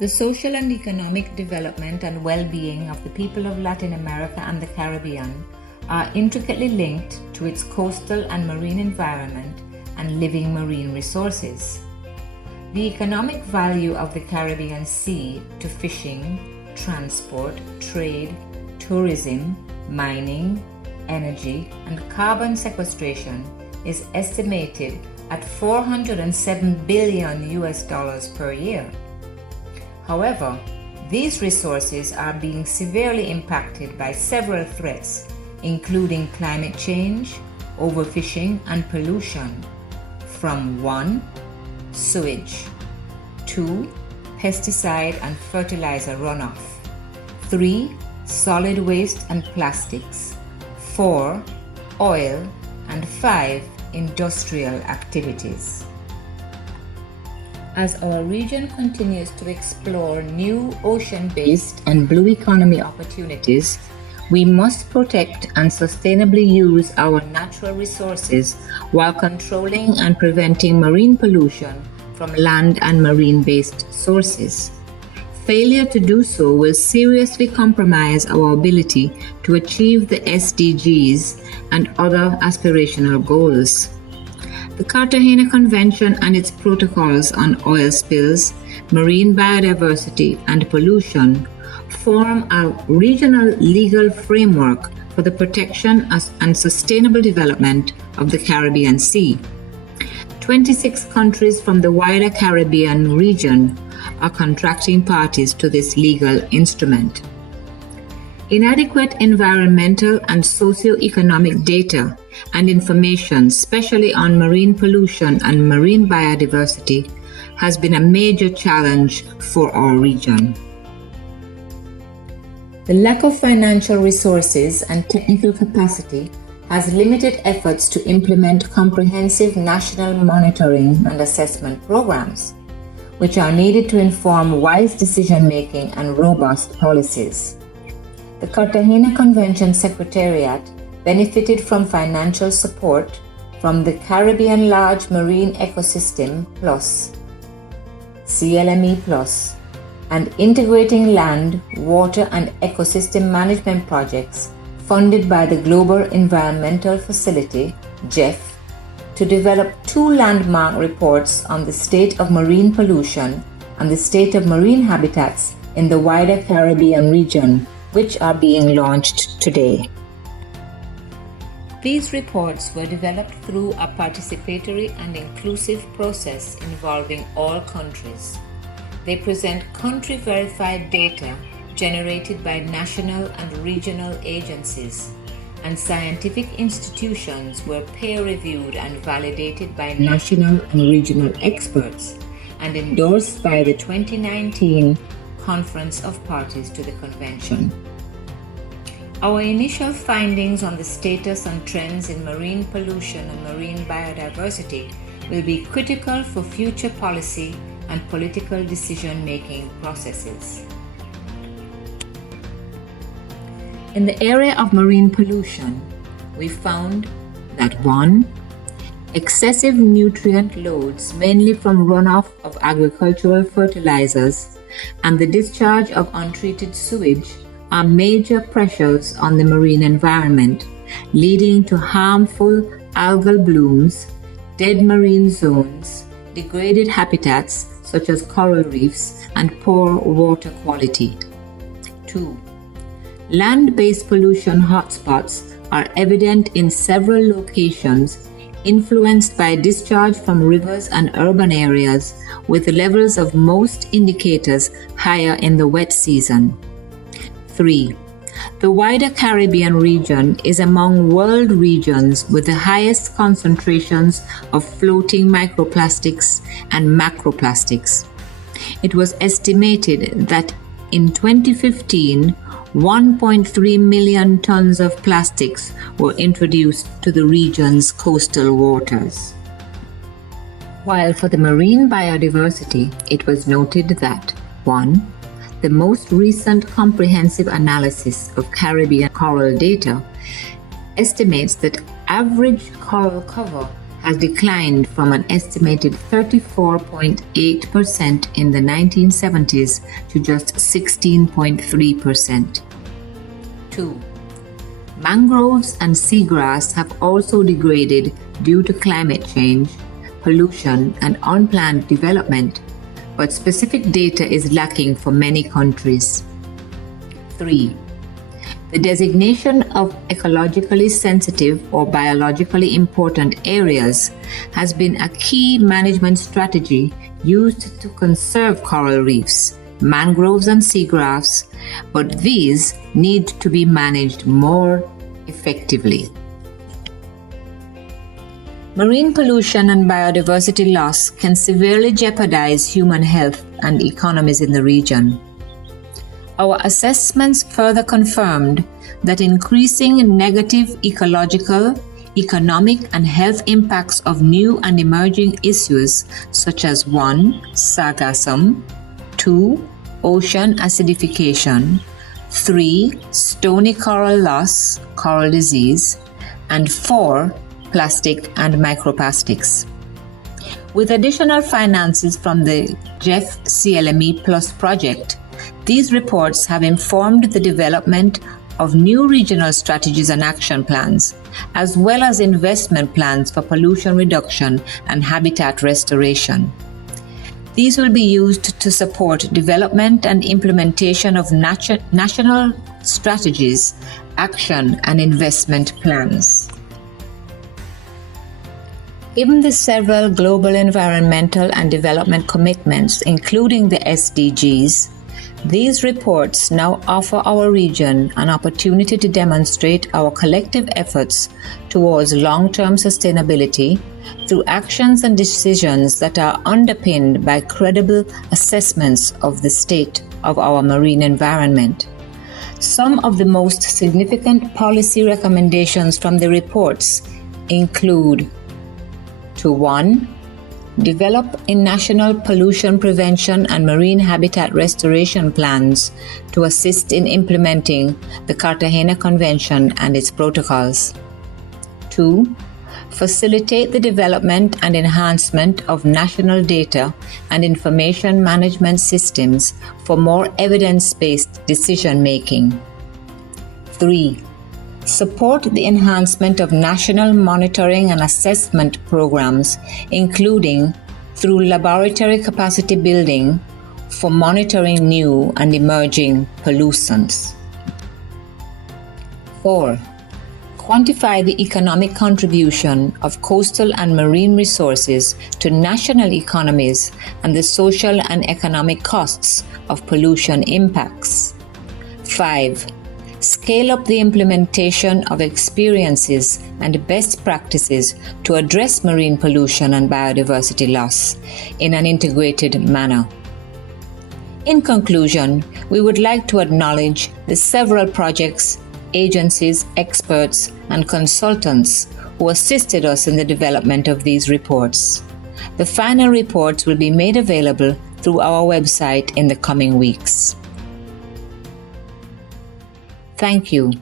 The social and economic development and well-being of the people of Latin America and the Caribbean are intricately linked to its coastal and marine environment and living marine resources. The economic value of the Caribbean Sea to fishing, transport, trade, tourism, mining, energy, and carbon sequestration is estimated at $407 billion per year. However, these resources are being severely impacted by several threats, including climate change, overfishing, and pollution, from 1. Sewage, 2. Pesticide and fertilizer runoff, 3. Solid waste and plastics, 4. Oil, and 5. Industrial activities. As our region continues to explore new ocean-based and blue economy opportunities, we must protect and sustainably use our natural resources while controlling and preventing marine pollution from land and marine-based sources. Failure to do so will seriously compromise our ability to achieve the SDGs and other aspirational goals. The Cartagena Convention and its protocols on oil spills, marine biodiversity, and pollution form a regional legal framework for the protection and sustainable development of the Caribbean Sea. 26 countries from the wider Caribbean region are contracting parties to this legal instrument. Inadequate environmental and socio-economic data and information, especially on marine pollution and marine biodiversity, has been a major challenge for our region. The lack of financial resources and technical capacity has limited efforts to implement comprehensive national monitoring and assessment programs, which are needed to inform wise decision-making and robust policies. The Cartagena Convention Secretariat benefited from financial support from the Caribbean Large Marine Ecosystem Plus, CLME Plus, and integrating land, water, and ecosystem management projects funded by the Global Environmental Facility, GEF, to develop 2 landmark reports on the state of marine pollution and the state of marine habitats in the wider Caribbean region, which are being launched today. These reports were developed through a participatory and inclusive process involving all countries. They present country-verified data generated by national and regional agencies, and scientific institutions were peer-reviewed and validated by national and regional experts, and endorsed by the 2019 Conference of Parties to the Convention. Our initial findings on the status and trends in marine pollution and marine biodiversity will be critical for future policy and political decision-making processes. In the area of marine pollution, we found that 1. Excessive nutrient loads, mainly from runoff of agricultural fertilizers and the discharge of untreated sewage, are major pressures on the marine environment, leading to harmful algal blooms, dead marine zones, degraded habitats such as coral reefs, and poor water quality. 2. Land-based pollution hotspots are evident in several locations, influenced by discharge from rivers and urban areas, with levels of most indicators higher in the wet season. 3. The wider Caribbean region is among world regions with the highest concentrations of floating microplastics and macroplastics. It was estimated that in 2015, 1.3 million tons of plastics were introduced to the region's coastal waters. While for the marine biodiversity, it was noted that 1. The most recent comprehensive analysis of Caribbean coral data estimates that average coral cover has declined from an estimated 34.8% in the 1970s to just 16.3%. 2. Mangroves and seagrass have also degraded due to climate change, pollution, and unplanned development, but specific data is lacking for many countries. 3. The designation of ecologically sensitive or biologically important areas has been a key management strategy used to conserve coral reefs, mangroves, and seagrass, but these need to be managed more effectively. Marine pollution and biodiversity loss can severely jeopardize human health and economies in the region. Our assessments further confirmed that increasing negative ecological, economic, and health impacts of new and emerging issues such as 1. Sargassum, 2. Ocean acidification, 3. Stony coral loss, coral disease, and 4. Plastic and microplastics. With additional finances from the GEF CLME Plus project, these reports have informed the development of new regional strategies and action plans, as well as investment plans for pollution reduction and habitat restoration. These will be used to support development and implementation of national strategies, action, and investment plans. Given the several global environmental and development commitments, including the SDGs, these reports now offer our region an opportunity to demonstrate our collective efforts towards long-term sustainability through actions and decisions that are underpinned by credible assessments of the state of our marine environment. Some of the most significant policy recommendations from the reports include: to 1. Develop national pollution prevention and marine habitat restoration plans to assist in implementing the Cartagena Convention and its protocols. 2. Facilitate the development and enhancement of national data and information management systems for more evidence-based decision-making. 3. Support the enhancement of national monitoring and assessment programs, including through laboratory capacity building for monitoring new and emerging pollutants. 4. Quantify the economic contribution of coastal and marine resources to national economies and the social and economic costs of pollution impacts. 5. Scale up the implementation of experiences and best practices to address marine pollution and biodiversity loss in an integrated manner. In conclusion, we would like to acknowledge the several projects, agencies, experts, and consultants who assisted us in the development of these reports. The final reports will be made available through our website in the coming weeks. Thank you.